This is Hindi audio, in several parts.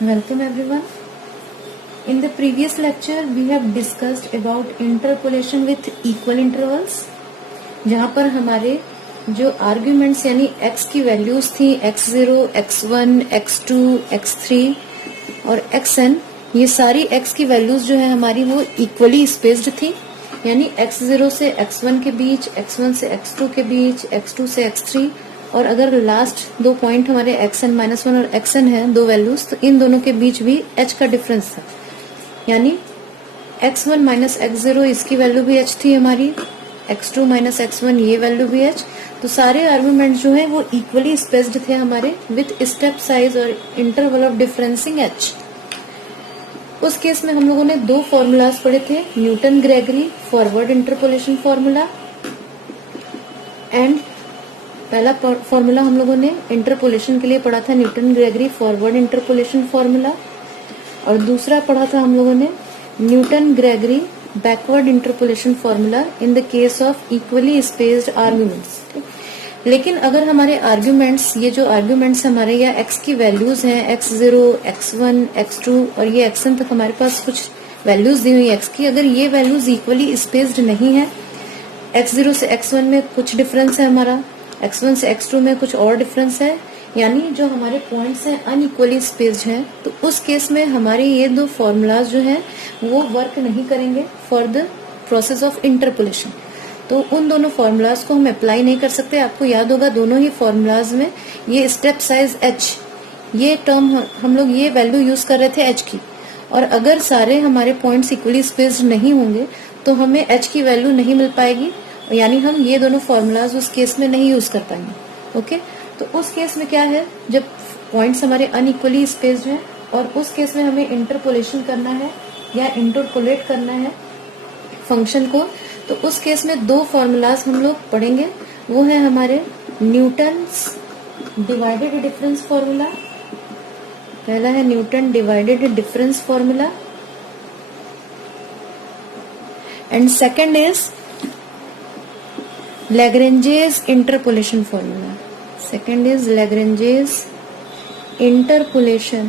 Welcome everyone. In the previous lecture we have discussed about interpolation with equal intervals, जहाँ पर हमारे जो आर्ग्यूमेंट्स यानी x की वैल्यूज थी x0, x1, x2, x3 और xn, ये सारी x की वैल्यूज जो है हमारी वो इक्वली स्पेस्ड थी, यानी x0 से x1 के बीच, x1 से x2 के बीच, x2 से x3 और अगर लास्ट दो पॉइंट हमारे xn-1 और xn है दो वैल्यूज, तो इन दोनों के बीच भी h का डिफरेंस था, यानी x1 माइनस x0 इसकी वैल्यू भी h थी हमारी, x2 माइनस x1 ये वैल्यू भी h। तो सारे आर्गुमेंट जो है वो इक्वली स्पेस्ड थे हमारे विथ स्टेप साइज और इंटरवल ऑफ डिफरेंसिंग h। उस केस में हम लोगों ने दो फॉर्मूलाज पढ़े थे, Newton Gregory forward interpolation formula, and पहला फॉर्मूला हम लोगों ने इंटरपोलेशन के लिए पढ़ा था Newton Gregory forward interpolation formula, और दूसरा पढ़ा था हम लोगों ने Newton Gregory backward interpolation formula in the case of equally spaced arguments. लेकिन अगर हमारे आर्ग्यूमेंट्स, ये जो आर्ग्यूमेंट्स हमारे या x की वैल्यूज हैं x0, x1, x2 और ये xn तक हमारे पास कुछ वैल्यूज दी हुई x की, अगर ये वैल्यूज इक्वली स्पेस्ड नहीं है, x0 से x1 में कुछ डिफरेंस है हमारा, x1 से x2 में कुछ और डिफरेंस है, यानी जो हमारे पॉइंट्स हैं अनइक्वली स्पेस्ड हैं, तो उस केस में हमारे ये दो फॉर्मूलाज जो हैं वो वर्क नहीं करेंगे for the process of interpolation. तो उन दोनों फॉर्मूलाज को हम अप्लाई नहीं कर सकते। आपको याद होगा दोनों ही फॉर्मूलाज में ये स्टेप साइज h, ये टर्म हम लोग ये वैल्यू यूज कर रहे थे h की, और अगर सारे हमारे पॉइंट्स इक्वली स्पेस्ड नहीं होंगे तो हमें h की वैल्यू नहीं मिल पाएगी, यानी हम ये दोनों फॉर्मूलाज उस केस में नहीं यूज कर पाएंगे। ओके, तो उस केस में क्या है, जब पॉइंट्स हमारे अनइक्वली स्पेस्ड हैं और उस केस में हमें इंटरपोलेशन करना है या इंटरपोलेट करना है फंक्शन को, तो उस केस में दो फॉर्मूलाज हम लोग पढ़ेंगे। वो है हमारे न्यूटन्स डिवाइडेड डिफरेंस फॉर्मूला, पहला है Newton divided difference formula, and second is Lagrange's interpolation formula. Second is Lagrange's interpolation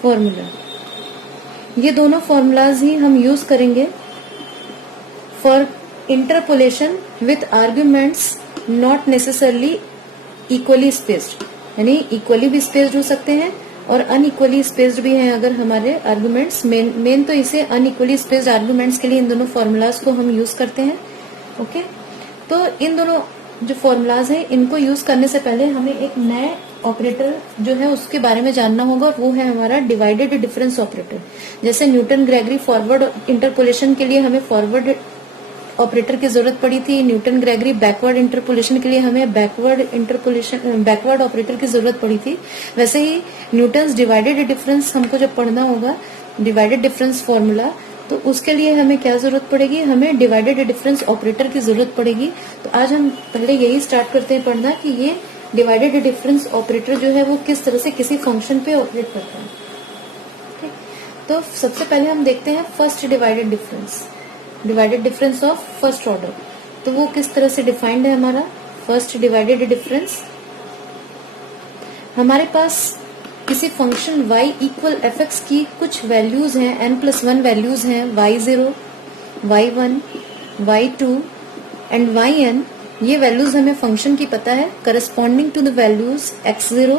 formula. ये दोनों फॉर्मूलाज ही हम यूज करेंगे for interpolation with arguments not necessarily equally spaced, यानी इक्वली भी स्पेस्ड हो सकते हैं और अनइक्वली स्पेस्ड भी हैं अगर हमारे आर्ग्यूमेंट्स। मेन तो इसे अनइक्वली स्पेस्ड आर्ग्यूमेंट्स के लिए इन दोनों फॉर्मूलाज को हम यूज करते हैं। ओके, तो इन दोनों जो फॉर्मूलाज हैं इनको यूज करने से पहले हमें एक नए ऑपरेटर जो है उसके बारे में जानना होगा, और वो है हमारा डिवाइडेड डिफरेंस ऑपरेटर। जैसे न्यूटन ग्रेगरी फॉरवर्ड इंटरपोलेशन के लिए हमें फॉरवर्ड ऑपरेटर की जरूरत पड़ी थी, न्यूटन ग्रेगरी बैकवर्ड इंटरपोलेशन के लिए हमें बैकवर्ड ऑपरेटर की जरूरत पड़ी थी, वैसे ही न्यूटन्स डिवाइडेड डिफरेंस हमको जब पढ़ना होगा, डिवाइडेड डिफरेंस फॉर्मूला, तो उसके लिए हमें क्या जरूरत पड़ेगी, हमें डिवाइडेड डिफरेंस ऑपरेटर की जरूरत पड़ेगी। तो आज हम पहले यही स्टार्ट करते हैं पढ़ना कि ये डिवाइडेड डिफरेंस ऑपरेटर जो है वो किस तरह से किसी फंक्शन पे ऑपरेट करता है। ठीक, तो सबसे पहले हम देखते हैं first divided difference of first order. तो वो किस तरह से डिफाइंड है हमारा फर्स्ट डिवाइडेड डिफरेंस। हमारे पास किसी फंक्शन y इक्वल fx की कुछ वैल्यूज हैं, n+1 वैल्यूज हैं, y0, y1, y2 and yn। ये वैल्यूज हमें फंक्शन की पता है corresponding to the values x0,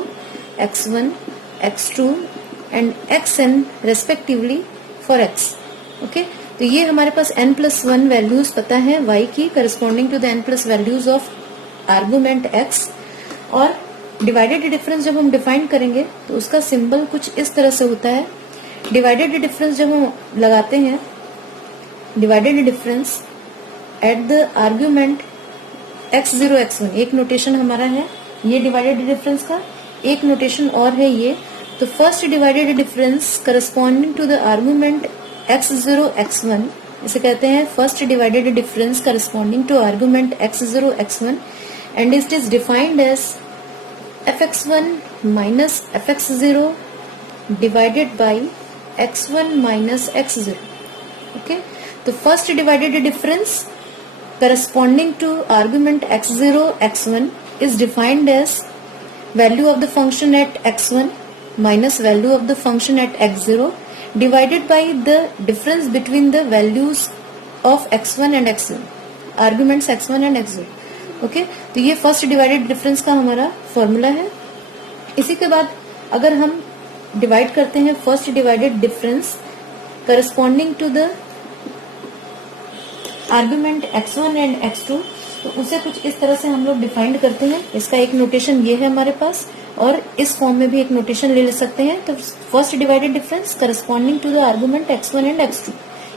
x1, x2 and xn respectively for x। Okay, तो ये हमारे पास n+1 वैल्यूज पता है y की corresponding to the n+ values of argument x। और डिवाइडेड डिफरेंस जब हम डिफाइन करेंगे तो उसका सिंबल कुछ इस तरह से होता है। डिवाइडेड डिफरेंस जब हम लगाते हैं, divided difference at the argument x0, x1, एक नोटेशन हमारा है ये डिवाइडेड डिफरेंस का, एक नोटेशन और है ये। तो first divided difference corresponding to the argument x0, x1, इसे कहते हैं first divided difference corresponding to argument x0, x1, and it is defined as fx1 minus fx0 divided by x1 minus x0. Okay, तो first divided difference corresponding to argument x0, x1 is defined as value of the function at x1 minus value of the function at x0 divided by the difference between the values of x1 and x0, arguments x1 and x0. Okay, तो ये फर्स्ट डिवाइडेड डिफरेंस का हमारा फॉर्मूला है. इसी के बाद अगर हम डिवाइड करते हैं first divided difference corresponding to the argument x1 and x2, तो उसे कुछ इस तरह से हम लोग डिफाइंड करते हैं. इसका एक नोटेशन ये है हमारे पास, और इस फॉर्म में भी एक नोटेशन ले सकते हैं. तो first divided difference corresponding to the argument x1 and x2,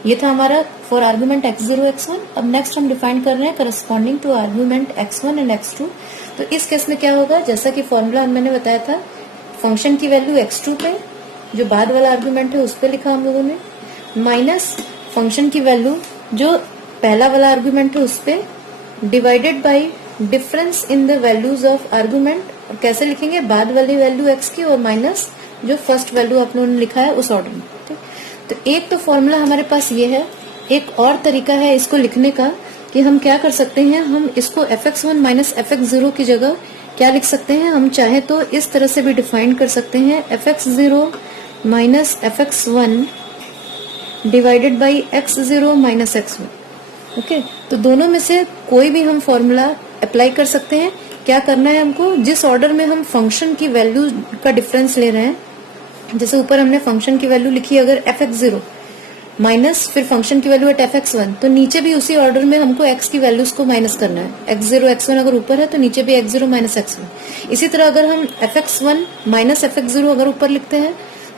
ये था हमारा फॉर आर्ग्यूमेंट x0 x1. अब नेक्स्ट हम डिफाइन कर रहे हैं corresponding to argument x1 and x2. तो इस केस में क्या होगा, जैसा कि फॉर्मूला मैंने बताया था, फंक्शन की वैल्यू x2 पे, जो बाद वाला आर्ग्यूमेंट है उस पे लिखा हम लोगों ने, माइनस फंक्शन की वैल्यू जो पहला वाला आर्ग्यूमेंट है उस पे, divided by difference in the values of argument. और कैसे लिखेंगे, बाद वाली वैल्यू x की और माइनस जो फर्स्ट वैल्यू आप लोगों ने लिखा है उस ऑर्डर में. ठीक, तो एक तो फॉर्मूला हमारे पास ये है. एक और तरीका है इसको लिखने का कि हम क्या कर सकते हैं, हम इसको fx1 माइनस fx0 की जगह क्या लिख सकते हैं, हम चाहे तो इस तरह से भी डिफाइन कर सकते हैं, fx0 minus fx1 divided by x0 minus x1. Okay, तो दोनों में से कोई भी हम फॉर्मूला अप्लाई कर सकते हैं. क्या करना है हमको, जिस ऑर्डर में हम फंक्शन की वैल्यू का डिफरेंस ले रहे हैं, जैसे ऊपर हमने फंक्शन की वैल्यू लिखी अगर fx0 माइनस फिर फंक्शन की वैल्यू एट fx1, तो नीचे भी उसी ऑर्डर में हमको x की वैल्यूज को माइनस करना है. x0 x1 अगर ऊपर है तो नीचे भी x0 माइनस x1. इसी तरह अगर हम fx1 माइनस fx0 अगर ऊपर लिखते हैं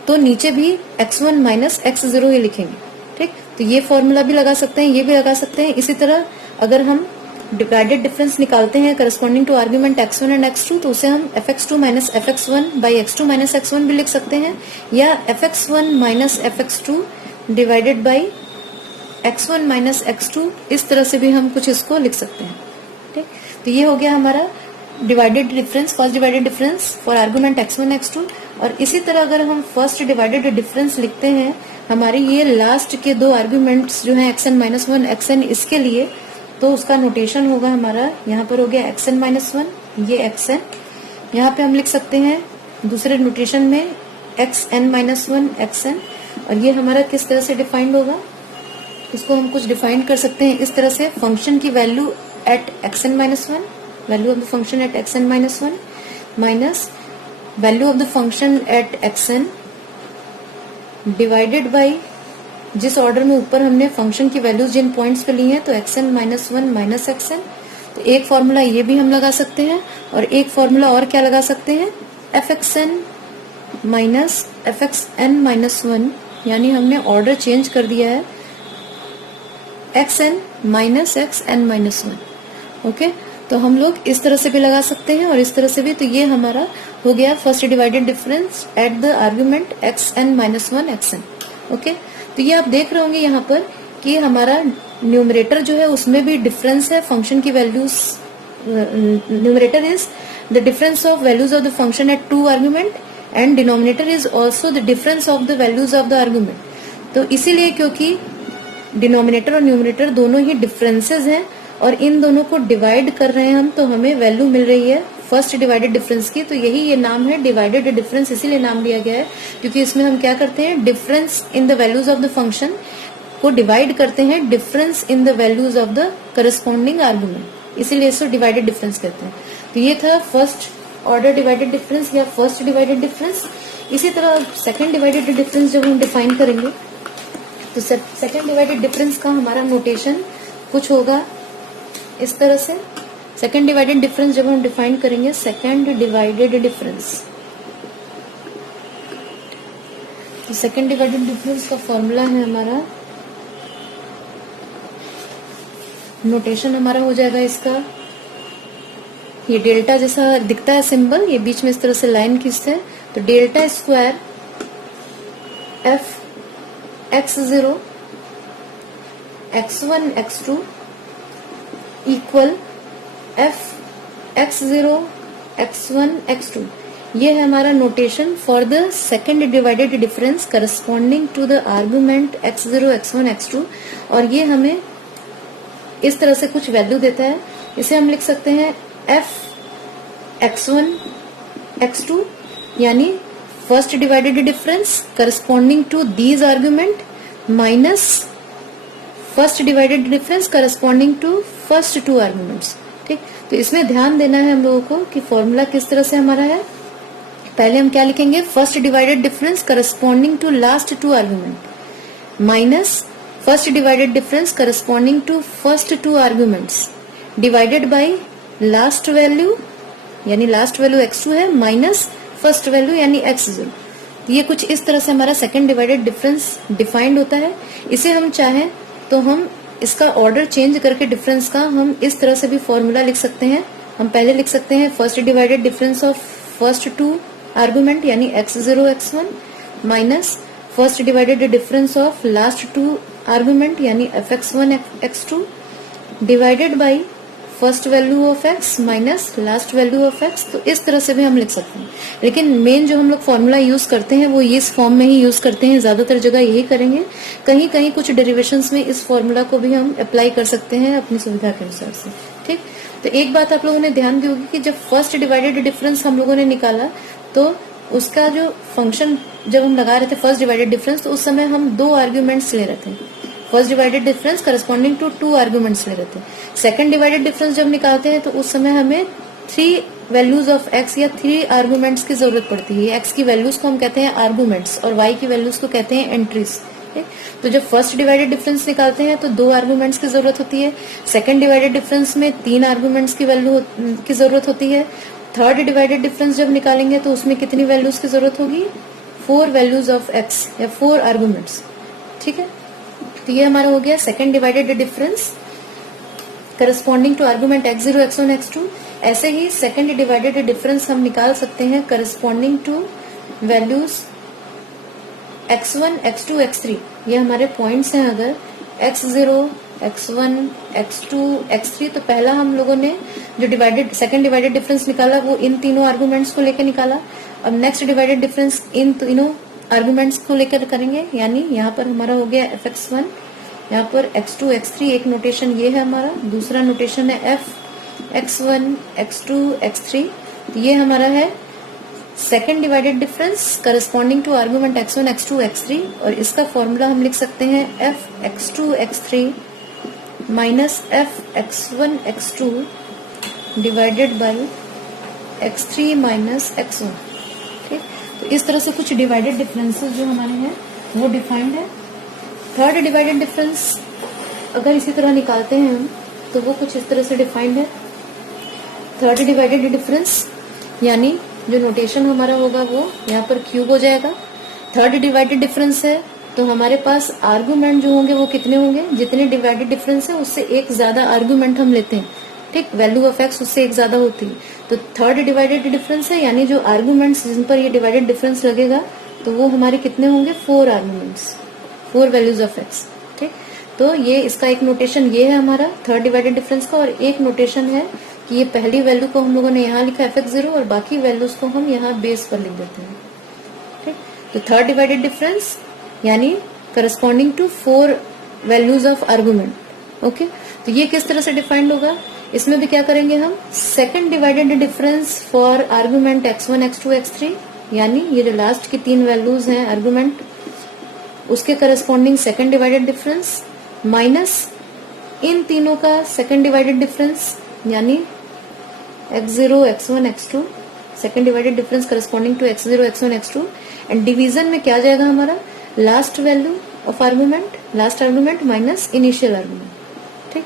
तो नीचे भी x1 माइनस x0 ही लिखेंगे. ठीक, तो ये फॉर्मूला भी लगा सकते हैं, ये भी लगा सकते हैं. इसी तरह अगर हम डिवाइडेड डिफरेंस निकालते हैं corresponding to argument x1 and x2, तो उसे हम fx2 minus fx1 by x2 minus x1 भी लिख सकते हैं, या fx1 minus fx2 divided by x1 minus x2, इस तरह से भी हम कुछ इसको लिख सकते हैं. ठीक, तो ये हो गया हमारा divided difference, first divided difference for argument x1 x2. और इसी तरह अगर हम फर्स्ट डिवाइडेड डिफरेंस लिखते हैं हमारे ये लास्ट के दो आर्ग्यूमेंट्स जो हैं xn माइनस 1 xn, इसके लिए तो उसका नोटेशन होगा हमारा, यहाँ पर हो गया xn माइनस 1, ये xn, यहाँ पे हम लिख सकते हैं दूसरे नोटेशन में xn माइनस 1 xn. और ये हमारा किस तरह से डिफाइंड होगा, इसको हम कुछ डिफाइन कर सकते हैं इस तरह से, फंक्शन की value at xn minus 1, value of the function at xn minus 1 minus value of the function at xn divided by जिस ऑर्डर में ऊपर हमने फंक्शन की वैल्यूज जिन पॉइंट्स पे ली हैं, तो xn माइनस 1 माइनस xn. तो एक फॉर्मूला ये भी हम लगा सकते हैं, और एक फॉर्मूला और क्या लगा सकते हैं, fxn माइनस fxn माइनस 1, यानी हमने ऑर्डर चेंज कर दिया है, xn minus xn minus 1. Okay, तो हम लोग इस तरह से भी लगा सकते हैं और इस तरह से भी. तो ये हमारा हो गया first divided difference at the argument xn minus 1 xn. Okay, तो ये आप देख रहे होंगे यहाँ पर कि हमारा न्यूमरेटर जो है उसमें भी डिफरेंस है फंक्शन की values. Numerator is the difference of values of the function at two argument, and denominator is also the difference of the values of the argument. तो इसीलिए क्योंकि डिनोमिनेटर और न्यूमरेटर दोनों ही डिफरेंसेस हैं और इन दोनों को डिवाइड कर रहे हैं हम, तो हमें वैल्यू मिल रही है फर्स्ट डिवाइडेड डिफरेंस की. तो यही ये नाम है डिवाइडेड डिफरेंस, इसीलिए नाम लिया गया है क्योंकि इसमें हम क्या करते हैं, difference in the values of the function को डिवाइड करते हैं difference in the values of the corresponding argument, इसीलिए इसको डिवाइडेड डिफरेंस कहते हैं. तो ये था फर्स्ट ऑर्डर डिवाइडेड डिफरेंस या फर्स्ट डिवाइडेड डिफरेंस. इसी तरह सेकंड डिवाइडेड डिफरेंस जब हम डिफाइन करेंगे तो सेकंड डिवाइडेड डिफरेंस का हमारा नोटेशन कुछ होगा इस तरह से. सेकंड डिवाइडेड डिफरेंस जब हम डिफाइन करेंगे, सेकंड डिवाइडेड डिफरेंस, तो सेकंड डिवाइडेड डिफरेंस का फॉर्मूला है हमारा, नोटेशन हमारा हो जाएगा इसका, ये डेल्टा जैसा दिखता है सिंबल, ये बीच में इस तरह से लाइन खींचते हैं, तो delta square F x0 x1 x2 equal F x0 x1 x2. ये है हमारा notation for the second divided difference corresponding to the argument x0 x1 x2. और ये हमें इस तरह से कुछ वैल्यू देता है, इसे हम लिख सकते हैं f x1 x2, यानी first divided difference corresponding to these argument minus first divided difference corresponding to first two arguments. ठीक, तो इसमें ध्यान देना है हम लोगों को कि फॉर्मूला किस तरह से हमारा है। पहले हम क्या लिखेंगे, first divided difference corresponding to last two argument minus first divided difference corresponding to first two arguments divided by last value, यानी लास्ट वैल्यू x2 है, माइनस फर्स्ट वैल्यू यानी x0। ये कुछ इस तरह से हमारा सेकंड डिवाइडेड डिफरेंस डिफाइंड होता है। इसे हम चाहें तो हम इसका ऑर्डर चेंज करके डिफरेंस का हम इस तरह से भी फॉर्मूला लिख सकते हैं। हम पहले लिख सकते हैं first divided difference of first two argument यानी x0 x1 minus first divided difference of last two argument यानी fx1 x2 divided by first value of x minus last value of x। तो इस तरह से भी हम लिख सकते हैं, लेकिन मेन जो हम लोग फॉर्मूला यूज करते हैं वो इस फॉर्म में ही यूज करते हैं, ज्यादातर जगह यही करेंगे। कहीं कहीं कुछ डेरिवेशंस में इस फॉर्मूला को भी हम अप्लाई कर सकते हैं अपनी सुविधा के अनुसार से। ठीक, तो एक बात आप लोगों ने ध्यान दी होगी कि जब फर्स्ट डिवाइडेड डिफरेंस हम लोगों ने निकाला तो उसका जो फंक्शन जब हम लगा रहे थे फर्स्ट डिवाइडेड डिफरेंस, तो उस समय हम दो आर्ग्यूमेंट्स ले रहे थे। First divided difference corresponding to two arguments ले रहे थे। सेकंड डिवाइडेड डिफरेंस जब निकालते हैं तो उस समय हमें 3 वैल्यूज ऑफ x या 3 आर्ग्यूमेंट्स की जरूरत पड़ती है। x की वैल्यूज को हम कहते हैं आर्ग्यूमेंट्स और y की वैल्यूज को कहते हैं एंट्रीज। तो जब फर्स्ट डिवाइडेड डिफरेंस निकालते हैं तो 2 आर्ग्यूमेंट्स की जरूरत होती है। सेकंड डिवाइडेड डिफरेंस में 3 आर्ग्यूमेंट्स की वैल्यू की जरूरत होती है। थर्ड डिवाइडेड डिफरेंस जब निकालेंगे तो उसमें कितनी वैल्यूज की जरूरत होगी, 4 वैल्यूज ऑफ x या 4 आर्ग्यूमेंट्स। ठीक है, तो ये हमारा हो गया second divided difference corresponding to argument x0 x1 x2। ऐसे ही सेकंड डिवाइडेड डिफरेंस हम निकाल सकते हैं corresponding to values x1 x2 x3। ये हमारे पॉइंट्स हैं। अगर x0 x1 x2 x3, तो पहला हम लोगों ने जो सेकंड डिवाइडेड डिफरेंस निकाला वो इन तीनों आर्गुमेंट्स को लेकर निकाला। अब नेक्स्ट डिवाइडेड डिफरेंस इन तीनों आर्गुमेंट्स को लेकर करेंगे, यानी यहाँ पर हमारा हो गया fx1, यहाँ पर x2 x3 एक नोटेशन ये है हमारा, दूसरा नोटेशन है fx1 x2 x3। ये हमारा है second divided difference corresponding to argument x1 x2 x3, और इसका फॉर्मूला हम लिख सकते हैं fx2 x3 minus fx1 x2 divided bye x3 minus x1। ठीक, तो इस तरह से कुछ डिवाइडेड डिफरेंसेस जो हमारे हैं वो डिफाइंड है। थर्ड डिवाइडेड डिफरेंस अगर इसी तरह निकालते हैं हम तो वो कुछ इस तरह से डिफाइंड है। थर्ड डिवाइडेड डिफरेंस यानी जो नोटेशन हमारा होगा वो यहाँ पर क्यूब हो जाएगा। थर्ड डिवाइडेड डिफरेंस है तो हमारे पास आर्गुमेंट जो होंगे वो कितने होंगे, जितने डिवाइडेड डिफरेंस है उससे एक ज्यादा आर्गुमेंट हम लेते हैं। ठीक, वैल्यू ऑफ x उससे एक ज्यादा होती है। तो थर्ड डिवाइडेड डिफरेंस है यानी जो आर्गुमेंट्स जिन पर ये डिवाइडेड डिफरेंस लगेगा तो वो हमारे कितने होंगे, 4 आर्गुमेंट्स, 4 वैल्यूज ऑफ x। ठीक, तो ये इसका एक नोटेशन ये है हमारा थर्ड डिवाइडेड डिफरेंस का, और एक नोटेशन है कि ये पहली वैल्यू को हम लोगों ने यहाँ लिखा fx0 और बाकी वैल्यूज को हम यहाँ बेस पर लिख देते हैं। ठीक, तो थर्ड डिवाइडेड डिफरेंस यानी corresponding to 4 values of argument. Okay, तो ये किस तरह से डिफाइंड होगा, इसमें भी क्या करेंगे हम, second divided difference for argument x1 x2 x3, यानी ये जो लास्ट की 3 वैल्यूज हैं आर्गुमेंट उसके corresponding second divided difference minus इन तीनों का सेकंड डिवाइडेड डिफरेंस यानी x0 x1 x2, second divided difference corresponding to x0 x1 x2, and division में क्या जाएगा हमारा, last value of argument, last argument minus initial argument. ठीक,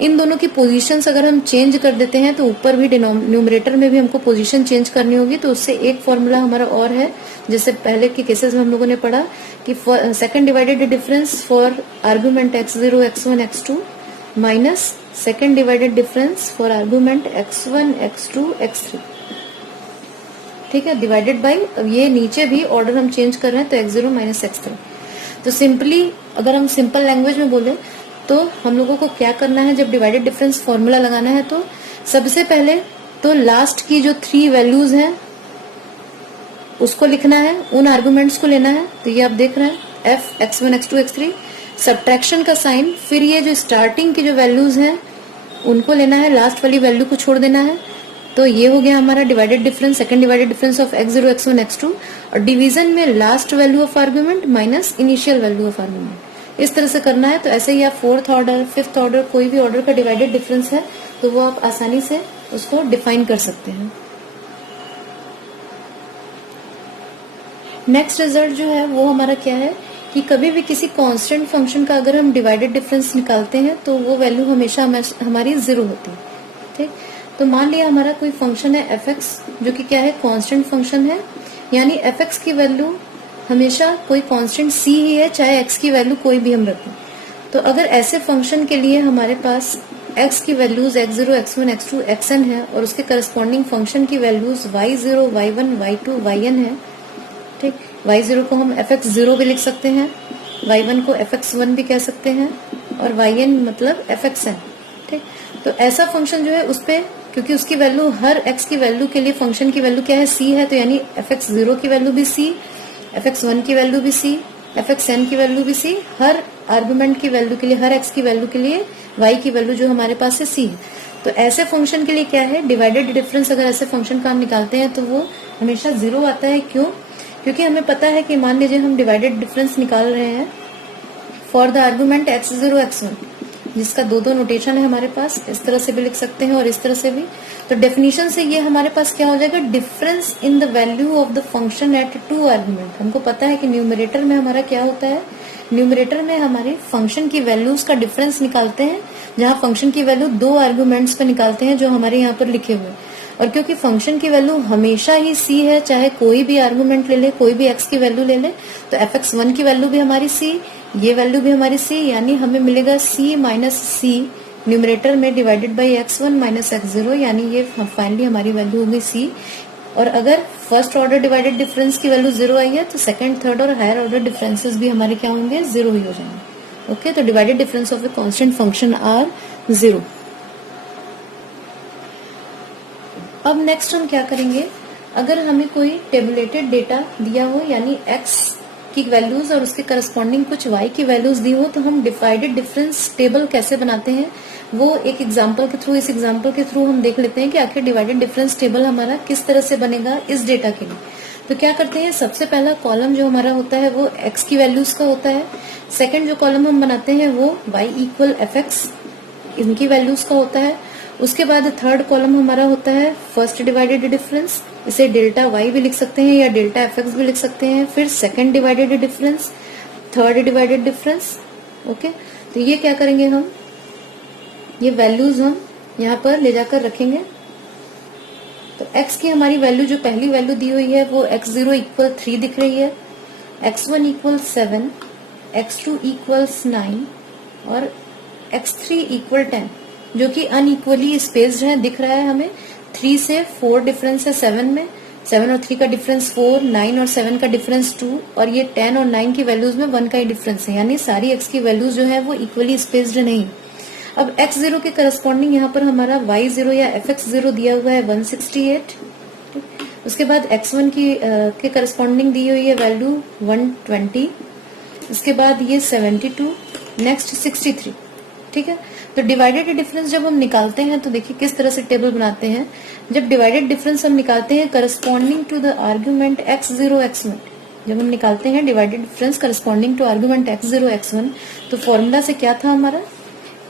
इन दोनों की पोजीशंस अगर हम चेंज कर देते हैं तो ऊपर भी न्यूमरेटर में भी हमको पोजीशन चेंज करनी होगी, तो उससे एक फॉर्मूला हमारा और है, जैसे पहले के केसेस में हम लोगों ने पढ़ा कि second divided difference for argument x0 x1 x2 minus second divided difference for argument x1 x2 x3। ठीक है, डिवाइडेड बाय, अब ये नीचे भी ऑर्डर हम चेंज कर रहे हैं तो x0 माइनस x3। तो सिंपली अगर हम सिंपल लैंग्वेज में बोले तो हम लोगों को क्या करना है, जब डिवाइडेड डिफरेंस फॉर्मूला लगाना है तो सबसे पहले तो लास्ट की जो 3 वैल्यूज हैं उसको लिखना है, उन आर्गुमेंट्स को लेना है। तो ये आप देख रहे हैं fx1 x2 x3, सब्ट्रैक्शन का साइन, फिर ये जो स्टार्टिंग की जो वैल्यूज हैं उनको लेना है, लास्ट वाली वैल्यू को छोड़ देना है, तो ये हो गया हमारा divided difference, second divided difference of x0 x1 x2, और डिवीजन में last value of argument minus initial value of argument, इस तरह से करना है। तो ऐसे ही आप फोर्थ ऑर्डर, फिफ्थ ऑर्डर, कोई भी ऑर्डर का डिवाइडेड डिफरेंस है तो वो आप आसानी से उसको डिफाइन कर सकते हैं। नेक्स्ट रिजल्ट जो है वो हमारा क्या है कि कभी भी किसी कांस्टेंट फंक्शन का अगर हम डिवाइडेड डिफरेंस निकालते हैं तो वो वैल्यू हमेशा हमारी 0 होती है। ठीक, तो मान लिया हमारा कोई फंक्शन है fx जो कि क्या है, कांस्टेंट फंक्शन है, यानी fx की वैल्यू हमेशा कोई कांस्टेंट c ही है, चाहे x की वैल्यू कोई भी हम रखें। तो अगर ऐसे फंक्शन के लिए हमारे पास x की values x0 x1 x2 xn है और उसके करस्पॉन्डिंग फंक्शन की values y0 y1 y2 yn है। ठीक, y0 को हम fx0 भी लिख सकते हैं, y1 को fx1 भी कह सकते हैं, और yn मतलब fxn। ठीक, तो ऐसा फंक्शन जो है उस पे, क्योंकि उसकी वैल्यू हर x की वैल्यू के लिए फंक्शन की वैल्यू क्या है, c है, तो यानी fx0 की वैल्यू भी c, fx1 की वैल्यू भी c, fxn की वैल्यू भी c, हर आर्गुमेंट की वैल्यू के लिए, हर x की वैल्यू के लिए y की वैल्यू जो हमारे पास है c है। तो ऐसे फंक्शन के लिए क्या है, डिवाइडेड डिफरेंस अगर ऐसे फंक्शन का हम निकालते हैं तो वो हमेशा 0 आता है। क्यों? क्योंकि हमें पता है कि मान लीजिए हम डिवाइडेड डिफरेंस निकाल रहे हैं for the argument x0 x1, जिसका दो नोटेशन है हमारे पास, इस तरह से भी लिख सकते हैं और इस तरह से भी। तो डेफिनेशन से ये हमारे पास क्या हो जाएगा, difference in the value of the function eight 2 argument. हमको पता है कि न्यूमरेटर में हमारा क्या होता है, न्यूमरेटर में हमारे फंक्शन की वैल्यूज का डिफरेंस निकालते हैं, जहाँ फंक्शन की वैल्यू 2 आर्गुमेंट्स पे निकालते हैं जो हमारे यहाँ पर लिखे हुए। और क्योंकि फंक्शन की वैल्यू हमेशा ही c है, चाहे कोई भी आर्गुमेंट ले ले, कोई भी x की वैल्यू ले ले, तो fx1 की वैल्यू भी हमारी c, ये वैल्यू भी हमारी c, यानी हमें मिलेगा c माइनस c न्यूमरेटर में divided by x1 minus x0, यानी ये फाइनली हमारी वैल्यू होगी c। और अगर फर्स्ट ऑर्डर डिवाइडेड डिफरेंस की वैल्यू 0 आई है तो सेकंड, थर्ड और हायर ऑर्डर डिफरेंसेस भी हमारे क्या होंगे, 0 ही हो जाएंगे। ओके, तो divided difference of a constant function are 0। अब नेक्स्ट हम क्या करेंगे, अगर हमें कोई टेबुलेटेड डेटा दिया हो, यानी x की वैल्यूज और उसके करस्पॉन्डिंग कुछ y की वैल्यूज दी हो, तो हम डिवाइडेड डिफरेंस टेबल कैसे बनाते हैं वो एक एग्जांपल के थ्रू, इस एग्जांपल के थ्रू हम देख लेते हैं कि आखिर डिवाइडेड डिफरेंस टेबल हमारा किस तरह से बनेगा इस डेटा के लिए। तो क्या करते हैं, सबसे पहला कॉलम जो हमारा होता है वो x की वैल्यूज का होता है, सेकेंड जो कॉलम हम बनाते हैं वो y इक्वल fx इनकी वैल्यूज का होता है, उसके बाद थर्ड कॉलम हमारा होता है फर्स्ट डिवाइडेड डिफरेंस, इसे डेल्टा y भी लिख सकते हैं या डेल्टा fx भी लिख सकते हैं, फिर second divided difference, third divided difference. Okay, तो ये क्या करेंगे हम, ये वैल्यूज हम यहाँ पर ले जाकर रखेंगे। तो x की हमारी वैल्यू जो पहली वैल्यू दी हुई है वो x0 इक्वल 3 दिख रही है, x1 इक्वल 7, x2 इक्वल्स 9 और x3 इक्वल 10, जो कि अनइक्वली स्पेस्ड है, दिख रहा है हमें। 3 से 4 डिफरेंस है 7 में, 7 और 3 का डिफरेंस 4, 9 और 7 का डिफरेंस 2, और ये 10 और 9 की वैल्यूज में 1 का ही डिफरेंस है, यानी सारी x की वैल्यूज जो है वो इक्वली स्पेस्ड नहीं। अब x0 के करस्पॉन्डिंग यहाँ पर हमारा y0 या fx0 दिया हुआ है 168, उसके बाद x1 की के करस्पॉन्डिंग दी हुई है वैल्यू 120, उसके बाद ये 72, नेक्स्ट 63। ठीक है, तो डिवाइडेड डिफरेंस जब हम निकालते हैं तो देखिए किस तरह से टेबल बनाते हैं। जब डिवाइडेड डिफरेंस हम निकालते हैं corresponding to the argument x0 x1, जब हम निकालते हैं divided difference corresponding to argument x0 x1, तो फॉर्मूला से क्या था हमारा,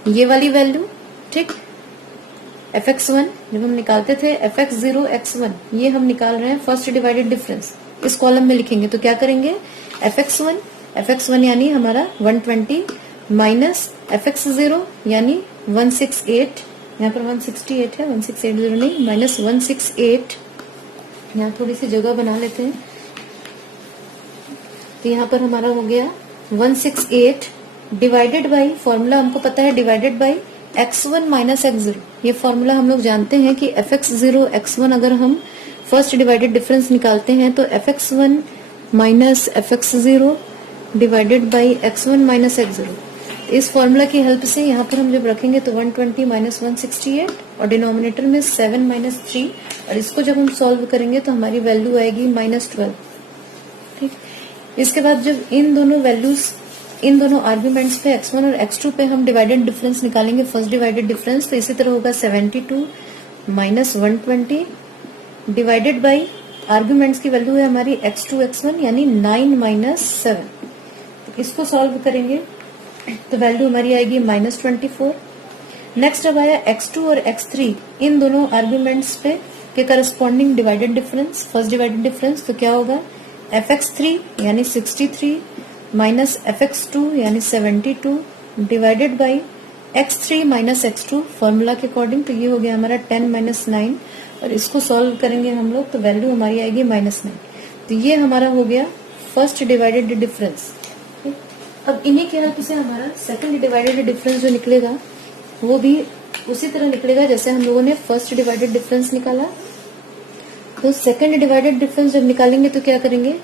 ये वाली वैल्यू, ठीक, fx1 जब हम निकालते थे fx0 x1, ये हम निकाल रहे हैं फर्स्ट डिवाइडेड डिफरेंस, इस कॉलम में लिखेंगे तो क्या करेंगे, fx1 यानी हमारा 120 माइनस fx0 यानी 168, यहाँ पर 168 है, 1680 नहीं, माइनस 168, यहाँ थोड़ी सी जगह बना लेते हैं, तो यहाँ पर हमारा हो गया 168 डिवाइडेड बाई, फॉर्मूला हमको पता है divided by x1 minus x0। ये फॉर्मूला हम लोग जानते हैं कि fx0 x1 अगर हम फर्स्ट डिवाइडेड डिफरेंस निकालते हैं तो fx1 minus fx0 divided by x1 minus x0। इस फॉर्मूला की हेल्प से यहाँ पर हम जब रखेंगे तो 120 माइनस 168 और डिनोमिनेटर में 7 माइनस 3, और इसको जब हम सॉल्व करेंगे तो हमारी वैल्यू आएगी -12। ठीक, इसके बाद जब इन दोनों वैल्यूज, इन दोनों आर्ग्यूमेंट्स पे x1 और x2 पे हम डिवाइडेड डिफरेंस निकालेंगे, फर्स्ट डिवाइडेड डिफरेंस, तो इसी तरह होगा 72 माइनस 120 डिवाइडेड बाई आर्ग्यूमेंट्स की वैल्यू है हमारी x2 x1 यानी 9 माइनस 7। तो इसको सॉल्व करेंगे तो वैल्यू हमारी आएगी माइनस 24। नेक्स्ट अब आया x2 और x3 इन दोनों आर्ग्यूमेंट्स पे के corresponding divided difference, first divided difference. तो क्या होगा fx3 यानी 63 माइनस fx2 यानी 72 divided by x3 minus x2 formula के अकॉर्डिंग। तो ये हो गया हमारा 10 माइनस 9 और इसको सॉल्व करेंगे हम लोग तो वैल्यू हमारी आएगी माइनस 9। तो ये हमारा हो गया फर्स्ट डिवाइडेड डिफरेंस। अब इन्हीं के हेल्प से हमारा सेकंड डिवाइडेड डिफरेंस जो निकलेगा वो भी उसी तरह निकलेगा जैसे हम लोगों ने फर्स्ट डिवाइडेड डिफरेंस निकाला। तो सेकंड डिवाइडेड डिफरेंस जब निकालेंगे तो क्या करेंगे,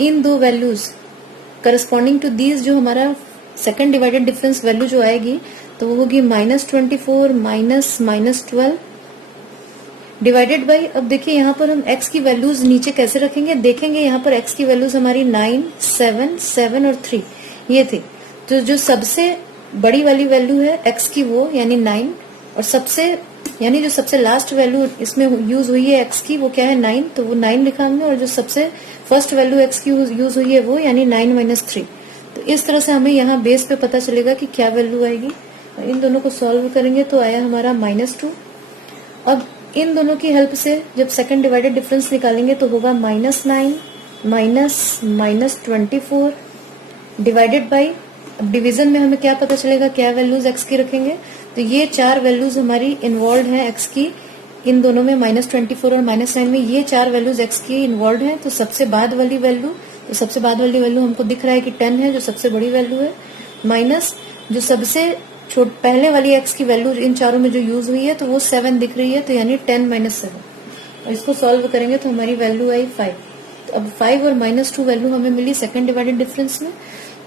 इन दो वैल्यूज करस्पॉन्डिंग टू दीज जो हमारा सेकंड डिवाइडेड डिफरेंस वैल्यू जो आएगी तो वो होगी minus 24 minus minus 12 divided by. अब देखिए यहाँ पर हम x की वैल्यूज नीचे कैसे रखेंगे, देखेंगे यहाँ पर x की वैल्यूज हमारी 9, 7, 7 और 3 ये थी। तो जो सबसे बड़ी वाली वैल्यू है x की वो यानी 9 और सबसे यानी जो सबसे लास्ट वैल्यू इसमें यूज हुई है x की वो क्या है 9, तो वो 9 लिखा हमने। और जो सबसे फर्स्ट वैल्यू x की यूज हुई है वो यानी 9 माइनस 3। तो इस तरह से हमें यहाँ बेस पे पता चलेगा कि क्या वैल्यू आएगी। इन दोनों को सॉल्व करेंगे तो आया हमारा -2। अब इन दोनों की हेल्प से जब सेकंड डिवाइडेड डिफरेंस निकालेंगे तो होगा -9 माइनस 24 डिवाइडेड बाई। अब डिवीजन में हमें क्या पता चलेगा, क्या वैल्यूज x की रखेंगे। तो ये चार वैल्यूज हमारी इन्वॉल्व है x की, इन दोनों में -24 और -9 में ये चार वैल्यूज x की इन्वॉल्व है। तो सबसे बाद वाली वैल्यू हमको दिख रहा है कि 10 है जो सबसे बड़ी वैल्यू है, माइनस जो सबसे पहले वाली x की वैल्यू इन चारों में जो यूज हुई है तो वो 7 दिख रही है, तो यानी 10 माइनस 7। और इसको सॉल्व करेंगे तो हमारी वैल्यू आई 5। तो अब 5 और -2 वैल्यू हमें मिली सेकंड डिवाइडेड डिफरेंस में।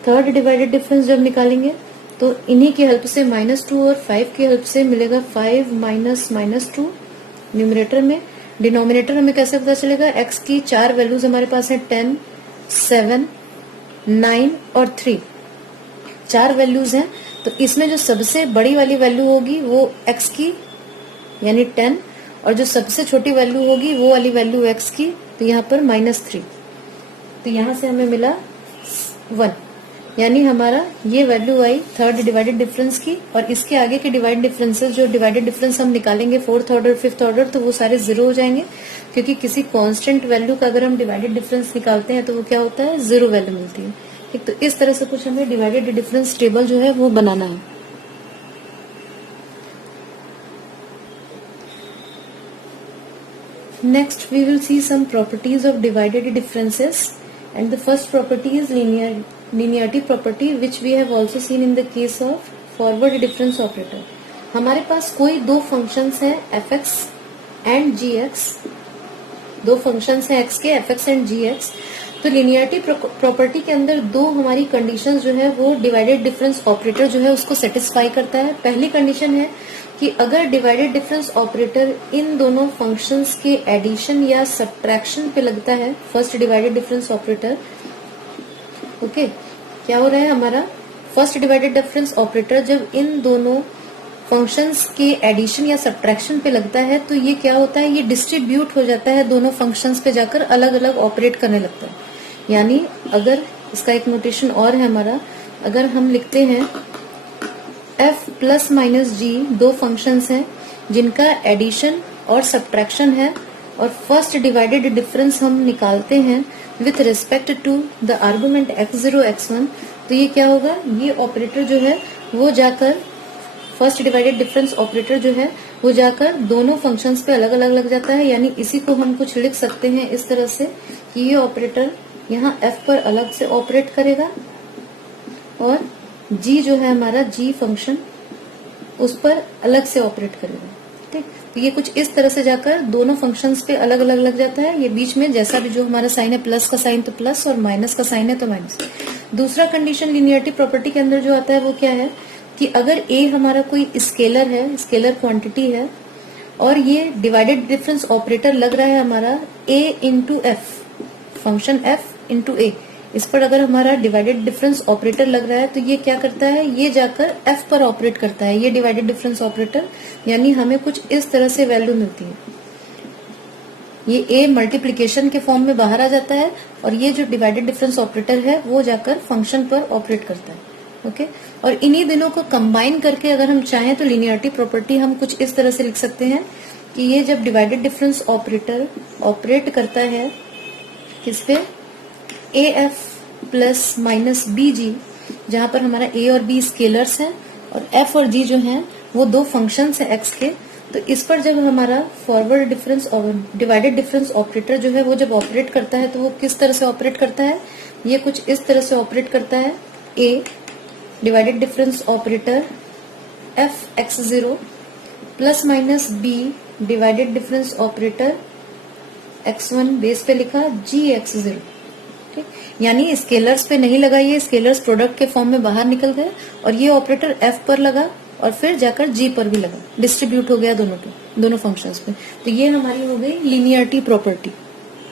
थर्ड डिवाइडेड डिफरेंस जब निकालेंगे तो इन्हीं की हेल्प से -2 और 5 की हेल्प से मिलेगा 5 माइनस -2 न्यूमरेटर में। डिनोमिनेटर हमें कैसे पता चलेगा, x की चार वैल्यूज हमारे पास है 10, 7, 9 और 3 चार वैल्यूज हैं। तो इसमें जो सबसे बड़ी वाली वैल्यू होगी वो x की यानी 10 और जो सबसे छोटी वैल्यू होगी वो वाली वैल्यू x की, तो यहाँ पर -3। तो यहाँ से हमें मिला 1 यानी हमारा ये वैल्यू आई थर्ड डिवाइडेड डिफरेंस की। और इसके आगे के डिवाइड डिफरेंसेस जो डिवाइडेड डिफरेंस हम निकालेंगे फोर्थ ऑर्डर फिफ्थ ऑर्डर तो वो सारे जीरो हो जाएंगे, क्योंकि किसी कांस्टेंट वैल्यू का अगर हम डिवाइडेड डिफरेंस निकालते हैं तो वो क्या होता है, जीरो वैल्यू मिलती है। ठीक, तो इस तरह से कुछ हमें डिवाइडेड डिफरेंस टेबल जो है वो बनाना है। Next we will see some properties of divided differences, and the first property is linearity property, which we have also seen in the case of forward difference operator. हमारे पास कोई दो फंक्शंस हैं fx एंड gx, दो फंक्शंस हैं x के fx एंड gx। तो लिनियरिटी प्रॉपर्टी के अंदर दो हमारी कंडीशंस जो है वो डिवाइडेड डिफरेंस ऑपरेटर जो है उसको सेटिस्फाई करता है। पहली कंडीशन है कि अगर डिवाइडेड डिफरेंस ऑपरेटर इन दोनों फंक्शंस के एडिशन या सब्ट्रैक्शन पे लगता है, first divided difference operator, okay, क्या हो रहा है हमारा फर्स्ट डिवाइडेड डिफरेंस ऑपरेटर जब इन दोनों फंक्शंस के एडिशन या सब्ट्रैक्शन पे लगता है तो ये क्या होता है, ये डिस्ट्रीब्यूट हो जाता है दोनों फंक्शंस पे जाकर अलग अलग ऑपरेट करने लगता है। यानी अगर इसका एक नोटेशन और है हमारा, अगर हम लिखते हैं f प्लस माइनस g दो फंक्शंस हैं जिनका एडिशन और सब्ट्रैक्शन है और फर्स्ट डिवाइडेड डिफरेंस हम निकालते हैं with respect to the argument x0 x1, तो ये क्या होगा, ये ऑपरेटर जो है वो जाकर फर्स्ट डिवाइडेड डिफरेंस ऑपरेटर जो है वो जाकर दोनों फंक्शंस पे अलग अलग लग जाता है। यानी इसी को हम कुछ लिख सकते हैं इस तरह से कि ये ऑपरेटर यहाँ f पर अलग से ऑपरेट करेगा और g जो है हमारा g फंक्शन उस पर अलग से ऑपरेट करेगा। ठीक, तो ये कुछ इस तरह से जाकर दोनों फंक्शंस पे अलग अलग लग जाता है। ये बीच में जैसा भी जो हमारा साइन है, प्लस का साइन तो प्लस और माइनस का साइन है तो माइनस। दूसरा कंडीशन लिनियरिटी प्रॉपर्टी के अंदर जो आता है वो क्या है कि अगर a हमारा कोई स्केलर है, स्केलर क्वांटिटी है और ये डिवाइडेड डिफरेंस ऑपरेटर लग रहा है हमारा a into F, function f into a, इस पर अगर हमारा डिवाइडेड डिफरेंस ऑपरेटर लग रहा है तो ये क्या करता है, ये जाकर f पर ऑपरेट करता है, ये डिवाइडेड डिफरेंस ऑपरेटर, यानी हमें कुछ इस तरह से वैल्यू मिलती है। ये a मल्टीप्लीकेशन के फॉर्म में बाहर आ जाता है और ये जो डिवाइडेड डिफरेंस ऑपरेटर है वो जाकर फंक्शन पर ऑपरेट करता है। ओके, और इन्हीं दिनों को कंबाइन करके अगर हम चाहें तो लीनियरिटी प्रॉपर्टी हम कुछ इस तरह से लिख सकते हैं कि ये जब डिवाइडेड डिफरेंस ऑपरेटर ऑपरेट करता है किस पे, AF प्लस माइनस BG, जहां पर हमारा A और B स्केलर्स हैं और F और G जो हैं वो दो फंक्शंस हैं x के, तो इस पर जब हमारा फॉरवर्ड डिफरेंस और डिवाइडेड डिफरेंस ऑपरेटर जो है वो जब ऑपरेट करता है तो वो किस तरह से ऑपरेट करता है, ये कुछ इस तरह से ऑपरेट करता है। A divided difference operator f(x0) plus minus B divided difference operator x1 base पे लिखा g(x0), ठीक, यानी स्केलर्स पे नहीं लगा, ये स्केलर्स प्रोडक्ट के फॉर्म में बाहर निकल गए और ये ऑपरेटर f पर लगा और फिर जाकर g पर भी लगा, डिस्ट्रीब्यूट हो गया दोनों फंक्शंस पे। तो ये हमारी हो गई लीनियरिटी प्रॉपर्टी।